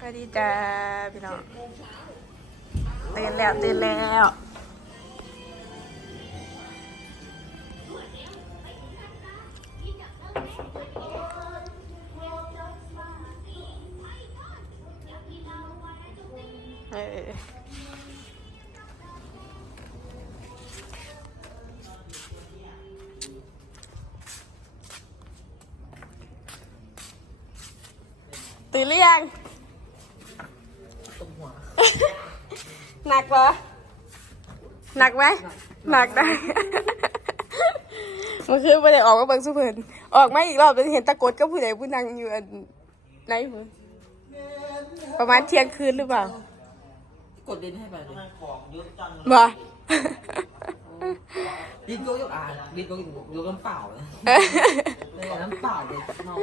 ก็ดีจ้าพี่น้องตื่นแล้วตื่นแล้วเออตื่นหรือยัง หนักปะหนักไหมหนักได้เมื่อคืนไปได้ออกมาเบิ่งสุเพิ่นออกมาอีกรอบจะเห็นตะกรดก็ผู้ใดผู้นั่งอยู่อันไหนพุ่นประมาณเที่ยงคืนหรือเปล่า กดดินให้ไปเลยบ่ดินยกยกอ่านดินยกยกน้ำเปล่าเลยเลยน้ำเปล่าเลยเมา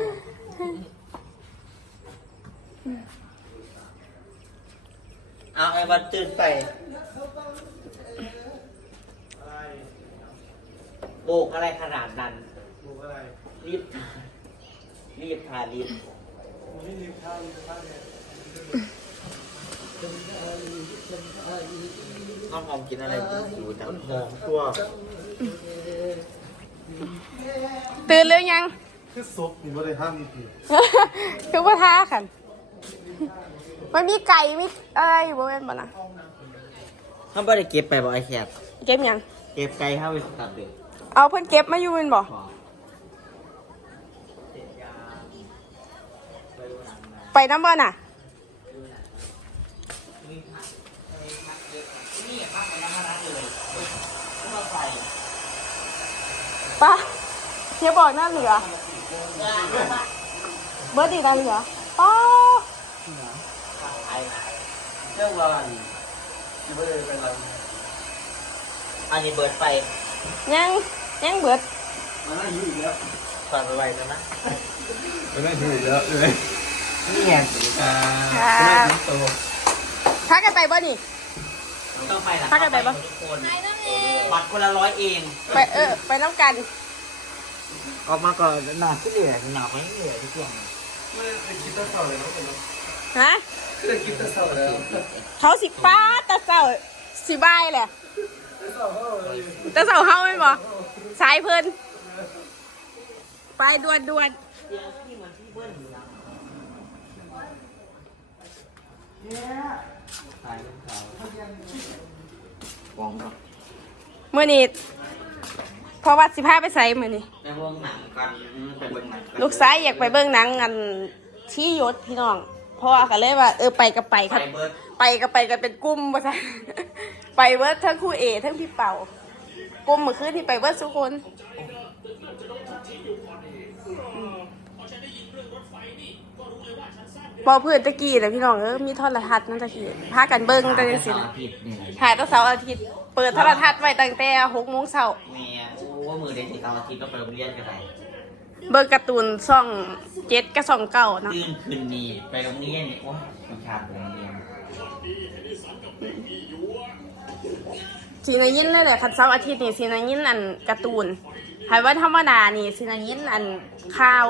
เอาไอ้วันตื่นไป โบกอะไรขนาดนั้นดูอะไรรีบทารีบทารีบไม่รีบข้าวรีบข้าวเนี่ยน้องหอมกินอะไรอยู่จังหอมตัวตื่นหรือยัง คือซุปมีว่าได้ห้ามมีผิดคือว่าท้าขัน มันมีไก่มีอะไรอยู่บริเวณบ่นะเขาไม่ได้เก็บไปบอกไอ้แคบเก็บหยังเก็บไก่เข้าไปตัดเดือดเอาเพิ่นเก็บมาอยู่แม่นบ่ไปน้ำบ่น่ะ ปะเฮียบอกหน้าเหลือ เบิร์ดดีหน้าเหลือป้า เรื่องเราอันมีว่าได้เป็นอะไรอันนี้เบิดไปยังยังเบิร์ดมันน่าหิวอีกแล้วฝากไปไว้แล้วนะมันน่าหิวอีกแล้วเลยนี่ไงอ่าครับพักกันไปบ่นี่ต้องไปละพักกันไปปะทุกคนบัตรคนละร้อยเองไปเออไปน้ำกัน ออกมาก่อนหนาขึ้นเหนื่อยหนาวไหมเหนื่อยทุกอย่างไม่ได้คิดตั้งแต่เลยนะผม ฮะไม่ได้คิดตั้งแต่แล้วเขาสิป้าแตะเจ้าสิบายแหละแตะเจ้าเฮาไม่นบ่สายเพิ่นไปด่วนด่วนเสียงที่เหมือนที่เบิ้ลอยู่นะถ่ายรูปเขาวองก่อนมื่อนี้เพราะว่าสิพาไปใส่มื่อนี้ไปวงหนังกันอืมไปเบิ่งหนังกันลูกซ้ายอยากไปเบิ่งหนังกันที่ยศพี่น้อง พ่อก็เลยว่า เออไปก็ไปคไปรับเบิร์ดไปก็ไปกันเป็นกลุ่มว่าซะไปเบิร์ดทั้งครู่เอทั้งพี่เป่ากลุ่มเมื่อคืนที่ไปเบิร์ดทุกคนบอเพื่อนตะกี้แต่พี่น้องเออมีโทรทัศน์นั่นตะกี้พากันเบิ้งแต่ยังสิเสาร์นะอาทิตย์เนี่ยถ่ายตั้งเสาร์อาทิตย์เปิดโทรทัศน์ไว้ตั้งแต่หกโมงเช้า แม่โอ้ว่ามือเด็กที่เสาร์อาทิตย์ก็ไปโรงเรียนกันไป เบิ่งการ์ตูนซ่องเจ็ดกับซ่องเก่าเนาะตื่นคืนนี้ไปโรงเรียนเนี่ยโอ้ยมันขาดไปโรงเรียนสีนายินเลยแหละคันเสาร์อาทิตย์นี่สีนายินอันการ์ตูนหายว่าธรรมดานี่สีนายินอันข่าว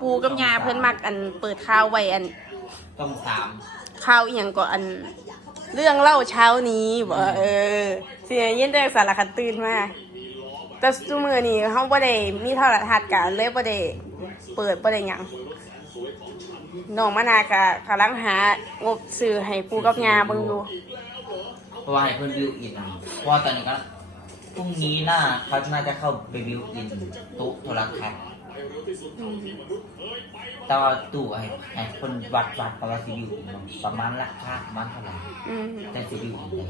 ปูกับยาเพิ่นมักอันเปิดข่าวไว้อันต้องสามข่าวอีหยังก็อัน เรื่องเล่าเช้านี้บ่เออสีนายินเรื่องสารคันตื่นมา แต่ซุมื้อนี้เฮาบ่ได้มีโทรทัศน์กันเลยบ่ได้เปิดบ่ได้หยังน้องมานากะกำลังหางบซื้อให้ปูกับยาเบิ่งอยู่เพราะว่าให้เพื่อนบิวอินเพราะว่าตอนนี้ก็พรุ่งนี้น่าเขาน่าจะเข้าไปบิวอินตู้โทรทัศน์แต่ว่าตู้ให้ให้คนวัดวัดประมาณสิบิวอินประมาณราคาประมาณเท่าไหร่อืมแต่สิบิวอินเลย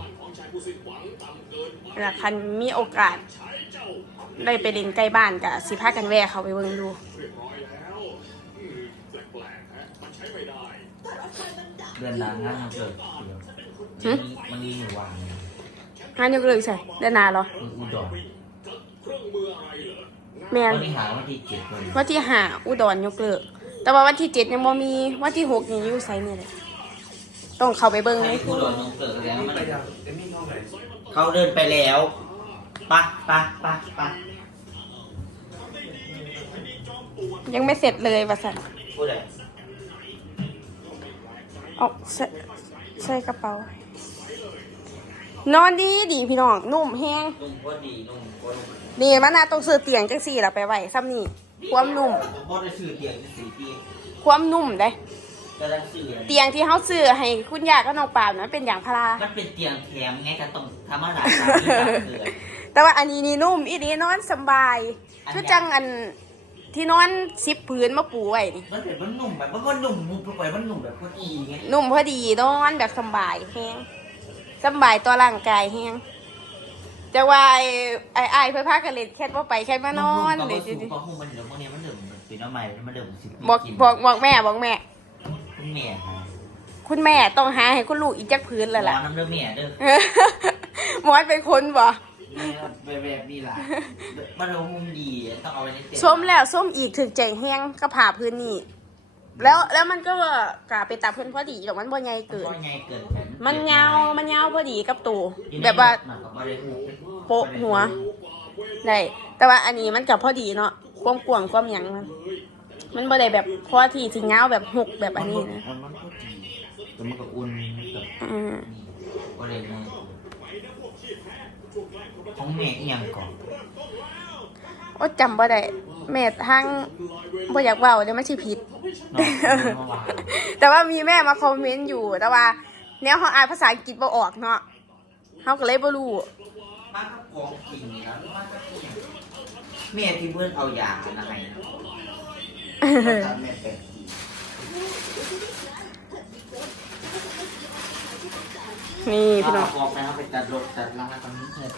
แล้วคันมีโอกาส ได้ไปเล่นใกล้บ้านกะสิพากันแวะเขาไปเบิ่งดูเดือนหน้างานมันเกิดหึมันมีมันมีอยู่วันหนึ่งงานยกเลิกใช่ได้นานเหรอคืออุดรแม่นวันที่หาวันที่เจ็ดเลยวันที่ห้าอุดรยกเลิก แต่ว่าวันที่เจ็ดยังบ่มีวันที่หกนี่อยู่ไสเนี่ยเลยต้องเข้าไปเบิ่งใครในอุดรยกเลิกแล้วมันไปยังเอมี่เท่าไหร่เขาเดินไปแล้ว ปะปะปะปะยังไม่เสร็จเลยว่าซั่นพูดเลยเอาใส่ใส่กระเป๋า นอนดีดีพี่น้อง นุ่มแห้งนุ่มก็ดีนุ่มก็นุ่มนี่มันน่าต้องซื้อเตียงจังสี่ละไปไว้ซ้ำนี่ความนุ่มเพราะได้ซื้อเตียงสี่ปีความนุ่มเด้ก็ได้ซื้ออะไรเตียงที่เขาซื้อให้คุณยากับน้องปามนั้นเป็นอย่างพารามันเป็นเตียงแถมไงก็ต้องทำมาหลายสามที่สามเกิด แต่ว่าอันนี้นี่นุ่มอีนี้นอนสำบายอันคือจังอันที่นอนซิปพื้นมาปูไว้นี่มันเป็นมันนุ่มแบบมันก็นุ่มมุบลงไปมันนุ่มแบบพอดีไงนุ่มพอดีนอนแบบสำบายแฮงสำบายต่อร่างกายแฮงจะว่าไอ้ไอ้ไอ้ายเพื่อพากันเล่นแค่ว่าไปแค่มานอนเลเลยยจริจิงๆเพราะพวกมันเดี๋ยวพวกนี้มันเดิมเป็นน้ำใหม่มันเดิมสิบปีบอกกินบอกบอกแม่บอกแม่ คุณแม่ฮะคุณแม่ต้องหาให้คุณลูกอีกจักพื้นแล้วล่ะหมอน้ำเด้อแม่เด้อหมอนเป็นคนบ่ แม่แบบแบบนี้ล่ะมันเอามุมดีต้องเอาไว้ในเตียงส้มแล้วส้มอีกถึงใจแห้งก็ผ่าพื้นนี่แล้วแล้วมันก็กะไปตาพื้นพอดีหรอกมันบ่ใหญ่เกินก็ไงเกิดมันยาวมันยาวพอดีกับตัวแบบว่าโปะหัวได้แต่ว่าอันนี้มันกับพอดีเนาะกว้างกวางๆความหยังมันมันบ่ได้แบบพอที่สิยาวแบบหกแบบอันนี้นะมันก็ดีแต่มันก็อุ่นแบบอืมก็เลยง่าย ของแม่อีหยังก่อนโอ้จำบ่ได้แม่ทางบ่อยากเว้าเดี๋ยวมันสิผิด เนาะเมื่อวานแต่ว่ามีแม่มาคอมเมนต์อยู่ แต่ว่าแนวเขาอ่านภาษาอังกฤษบ่ออกเนาะเขาก็เลยบ่รู้มากก็กองจริงนี่แล้วมากก็เอียงแม่ที่เพื่อนเอายาอะไรนะทำแม่แปลกดี นี่พี่น้องบอกนะครับไปจัดรถจัดร้านตอนนี้เถอะ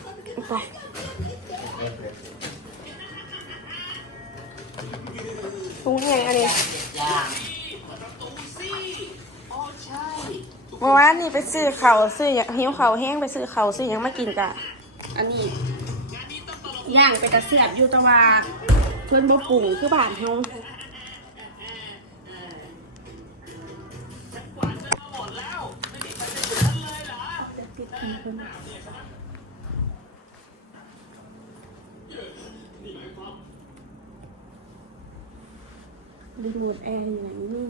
ถุงยังอันนี้ย่างเมื่อวานนี่ไปซื้อเขาวซื้อหยังหิวเขาวแห้งไปซื้อเขาวซื้อหยังมากินกะอันนี้ย่างไปกระเสียบอยู่แตะวาเพื่อนบ่ปรุงคือบ้านเฮา รีโมทแอร์อยู่ไหนนี่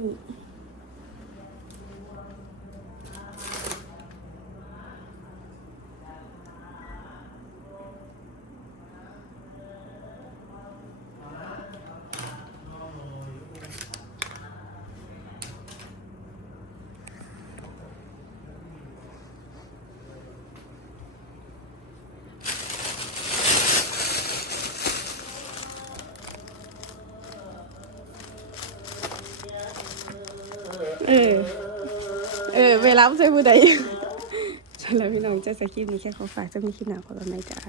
เออ เออเวลาใช่ผู้ใดฉันแล้วพี่น้องจะสคริปนี้แค่ขอฝากจะมีคลิปหนาพอกันไหมจ้า